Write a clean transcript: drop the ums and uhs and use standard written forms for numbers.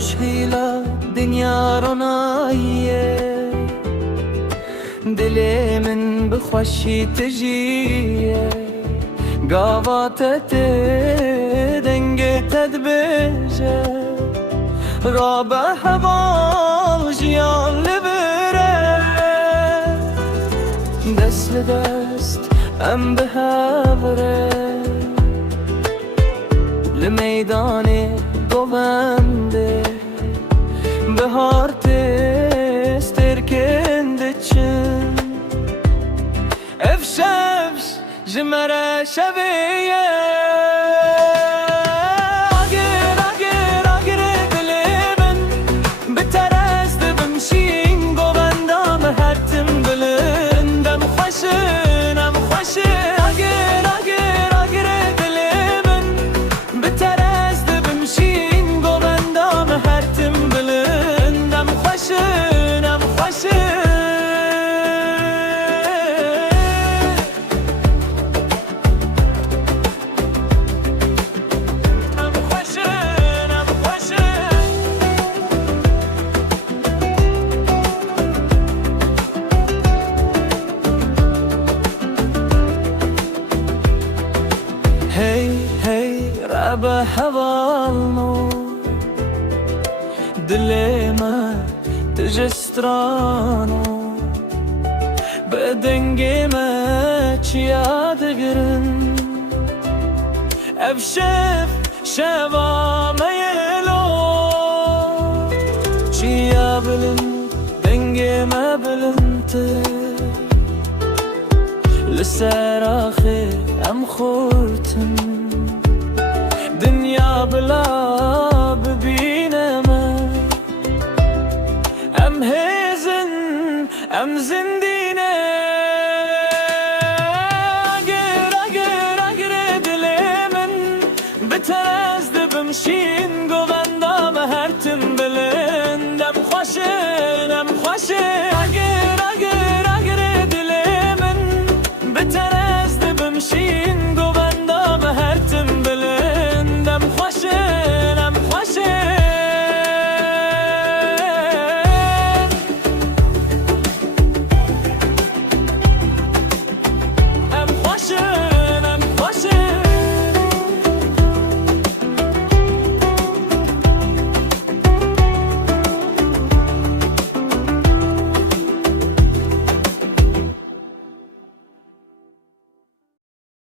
خوش هیلا دنیا روناییه دلی من بخوشی تجیه قاواتت دنگه تدبجه رابع هوال جیان لبره دست لدست ام بهوره لمیدان گوونده بهار تسترکنده چن افشفش جمره شویه رابع هوالنو دلی ما تجسترانو بدنگی ما چیا دگرن افشف شوا میلو چیا بلن دنگی ما بلنته لسر آخر ام خورتن دنیا بلا